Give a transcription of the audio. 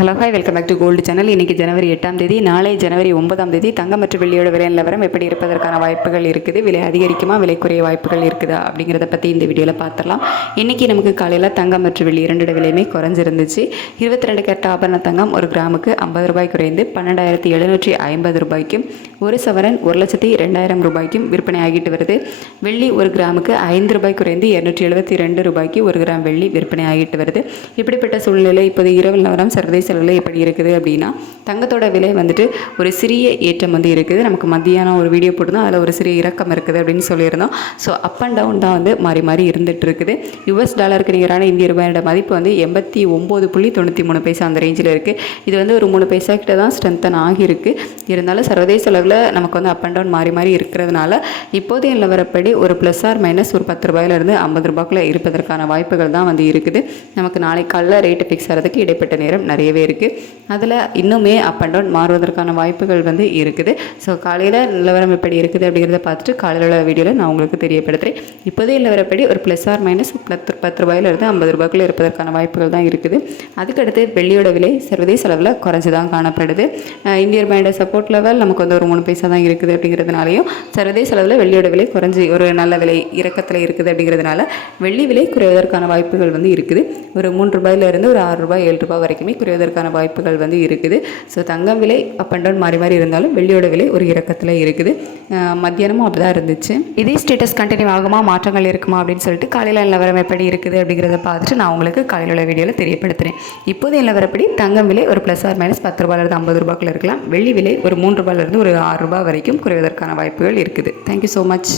Hello hi welcome back to gold channel. இன்றைக்கி ஜனவரி 8ஆம் தேதி, நாளை ஜனவரி 9ஆம் தேதி தங்கம் மற்றும் வெள்ளியோட விலை நிலவரம் எப்படி இருப்பதற்கான வாய்ப்புகள் இருக்குது, விலை அதிகரிக்குமா விலை குறைய வாய்ப்புகள் இருக்குதா அப்படிங்கிறத பற்றி இந்த வீடியோவில் பார்த்துடலாம். இன்றைக்கி நமக்கு காலையில் தங்கம் மற்றும் வெள்ளி இரண்டோட விலையுமே குறைஞ்சிருந்துச்சு. 22 கேரட் ஆபரண தங்கம் ஒரு கிராமுக்கு 50 ரூபாய் குறைந்து 12,750 ரூபாய்க்கும், ஒரு சவரன் 1,02,000 ரூபாய்க்கும் விற்பனை ஆகிட்டு வருது. வெள்ளி ஒரு கிராமுக்கு 5 ரூபாய் குறைந்து 272 ரூபாய்க்கு ஒரு கிராம் வெள்ளி விற்பனை ஆகிட்டு வருது. இப்படிப்பட்ட சூழ்நிலை இப்போது இரவு நிலவரம் சர்வதேச அளவில் எப்படி இருக்குது அப்படின்னா, தங்கத்தோட விலை வந்துட்டு ஒரு சிறிய ஏற்றம் வந்து இருக்குது. நமக்கு மத்தியானம் ஒரு வீடியோ போட்டுதான் அதில் ஒரு சிறிய இறக்கம் இருக்குது அப்படின்னு சொல்லியிருந்தோம். ஸோ அப் அண்ட் டவுன் தான் வந்து மாறி மாறி இருந்துகிட்டு இருக்குது. US டாலருக்கு நிகரான இந்திய ரூபாயோட மதிப்பு வந்து 89.93 அந்த ரேஞ்சில் இருக்குது. இது வந்து ஒரு 3 பைசா கிட்ட தான் ஸ்ட்ரென்தன் ஆகியிருக்கு. இருந்தாலும் சர்வதேச அளவில் நமக்கு வந்து அப் அண்ட் டவுன் மாறி மாறி இருக்கிறதுனால இப்போதைய நிலவரப்படி ஒரு ப்ளஸ் ஆர் மைனஸ் ஒரு 10 ரூபாயிலிருந்து 50 ரூபாய்க்குள்ள இருப்பதற்கான வாய்ப்புகள் தான் வந்து இருக்குது. நமக்கு நாளை காலையில் ரேட்டு ஃபிக்ஸ் ஆகிறதுக்கு இடைப்பட்ட நேரம் நிறையவே இருக்குது. அதில் இன்னுமே அப் அண்ட் டவுன் மாறுவதற்கான வாய்ப்புகள் வந்து இருக்குது. ஸோ காலையில் நிலவரம் எப்படி இருக்குது அப்படிங்கிறத பார்த்துட்டு காலையில் உள்ள வீடியோவில் நான் உங்களுக்கு தெரியப்படுத்துகிறேன். இப்போதே நிலவரப்படி ஒரு ப்ளஸ் ஆர் மைனஸ் 10 ரூபாயிலிருந்து 50 ரூபாய்க்குள்ளே இருப்பதற்கான வாய்ப்புகள் தான் இருக்குது. அதுக்கடுத்து வெள்ளியோட விலை சர்வதேச அளவில் குறைஞ்சி தான் காணப்படுது. இந்திய ரூபாயோட சப்போர்ட் லெவல் நமக்கு வந்து ஒரு 3 பைசா தான் இருக்குது அப்படிங்கிறதுனாலையும் சர்வதேச அளவில் வெள்ளியோட விலை குறைஞ்சி ஒரு நல்ல விலை இறக்கத்தில் இருக்குது அப்படிங்கிறதுனால வெள்ளி விலை குறைவதற்கான வாய்ப்புகள் வந்து இருக்குது. ஒரு 3 ரூபாயிலிருந்து ஒரு 6 ரூபாய் 7 ரூபாய் வரைக்குமே குறைவதற்கான வாய்ப்புகள் வந்து இருக்குது. ஸோ தங்கம் விலை அப் அண்ட் டவுன் மாறி மாறி இருந்தாலும் வெள்ளியோட விலை ஒரு இறக்கத்தில் இருக்குது. மத்தியானமும் அப்படி தான் இருந்துச்சு. இதே ஸ்டேட்டஸ் கண்டினியூ ஆகுமா, மாற்றங்கள் இருக்குமா அப்படின்னு சொல்லிட்டு காலையில் நிலவரம் எப்படி இருக்குது அப்படிங்கிறத பார்த்துட்டு நான் உங்களுக்கு காலையில் உள்ள வீடியோவில் தெரியப்படுத்துகிறேன். இப்போது நிலவரப்படி தங்கம் விலை ஒரு ப்ளஸ் ஆர் மைனஸ் 10 ரூபாயிலிருந்து 50 ரூபாய்க்குள்ள இருக்கலாம். வெள்ளி விலை ஒரு 3 ரூபாயிலிருந்து ஒரு 6 ரூபாய் வரைக்கும் குறைவதற்கான வாய்ப்புகள் இருக்குது. Thank you so much.